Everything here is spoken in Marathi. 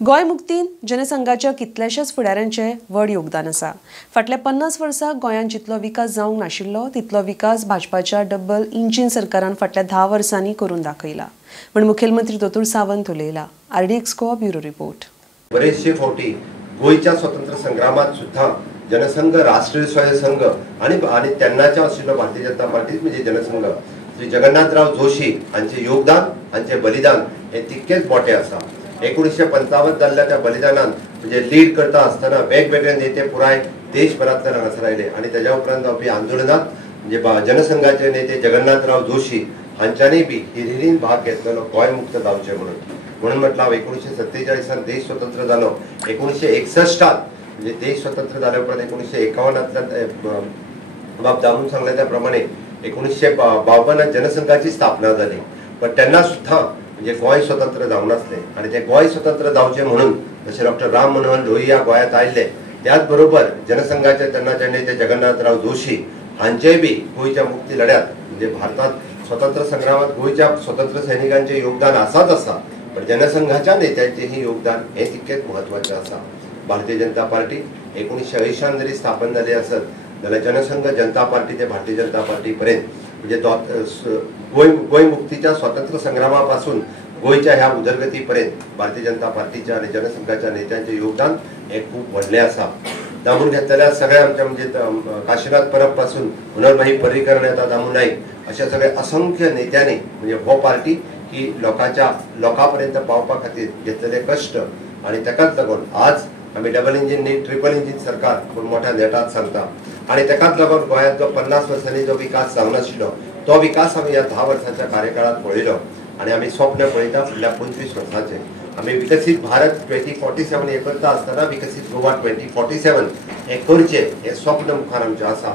गोय मुक्तीन जनसंघाच्या कितल्याशाच फुडाऱ्यांचे व्हड योगदान आसा। फाटल्या 50 वर्सां गोंयांत जितलो विकास जावंक नाशिल्लो तितलो विकास भाजपाच्या डबल इंजिन सरकारान फाटल्या 10 वर्सांनी करून दाखयला म्हण मुखेलमंत्री दोतोर सावंत उलयला। RDX bureau report. बरेचशे फावटी गोयच्या स्वतंत्र संग्रामात सुद्धा जनसंघ, राष्ट्रीय स्वयंसंघ आणि तेन्नाच्या आशिल्लो भारतीय जनता पार्टी म्हणजे जनसंघ श्री जगन्नाथराव जोशी हांचे योगदान, हांचे बलिदान हे तितकेच मोठे आसा। 1955 जाल्ल्या त्या बलिदानान म्हणजे लीड करता आसतना वेगवेगळे नेते पुराय देशभरांतल्यान हांगासर आयले आणि त्याच्या उपरांत जावपी आंदोलनात म्हणजे जनसंघाचे नेते जगन्नाथराव जोशी हांच्यांनी बी हिरिरीन भाग घेतलेलो गोय मुक्त जावचे म्हणून म्हटलं 1947 देश स्वतंत्र जालो। 1961 म्हणजे देश स्वतंत्र जाल्या उपरांत 1951 बाब दामून सांगले त्या प्रमाणे 1952 जनसंघाची स्थापना जाली। पण तेन्ना सुद्धा म्हणजे गोय स्वतंत्र जावं नासले आणि ते गोय स्वतंत्र जावचे म्हणून जसे डॉक्टर राम मनोहर लोहिया गोंयांत आयले त्याच बरोबर जनसंघाचे तेन्नाचे नेते जगन्नाथराव जोशी हांचेय बी गोयच्या मुक्ती लढ्यात म्हणजे भारतात स्वतंत्र संग्रामात गोयच्या स्वतंत्र सैनिकांचे योगदान आसाच आसा, पण जनसंघाच्या नेत्यांचेही योगदान हे तितकेच महत्वाचे आसा। भारतीय जनता पार्टी 1980 जरी स्थापन झाली असत जाल्यार जनसंघ जनता पार्टी ते भारतीय जनता पार्टी पर्यंत म्हणजे गोय मुक्तीच्या स्वतंत्र संग्रामापासून गोयच्या ह्या उदरगती पर्यंत भारतीय जनता पार्टीच्या आणि जनसंघाच्या नेत्यांचे योगदान हे खूप व्हडले आसा। दामून घेतलेल्या सगळ्या आमच्या म्हणजे काशीनाथ परब पासून हुनरभाई पर्रीकर नेता दामू नाईक अशा सगळे असंख्य नेत्यांनी म्हणजे हो पार्टी ही लोकांपर्यंत पावपा खातीर घेतलेले कष्ट आणि ताकाच लागून आज आम्ही डबल इंजिन न्ही ट्रिपल इंजिन सरकार पूण मोठ्या नेटात सांगता आणि ताकाच लागून गोंयांत जो 50 वर्सांनी जो विकास जावनाशिल्लो तो विकास आम्ही या 10 वर्सांच्या कार्यकाळात पळयलो आणि आम्ही स्वप्न पळयता फुडल्या 25 वर्सांचे आम्ही विकसित भारत 2047 हे करता आसतना विकसित गोवा 2047 हे करचे हे स्वप्न मुखार आमचें आसा।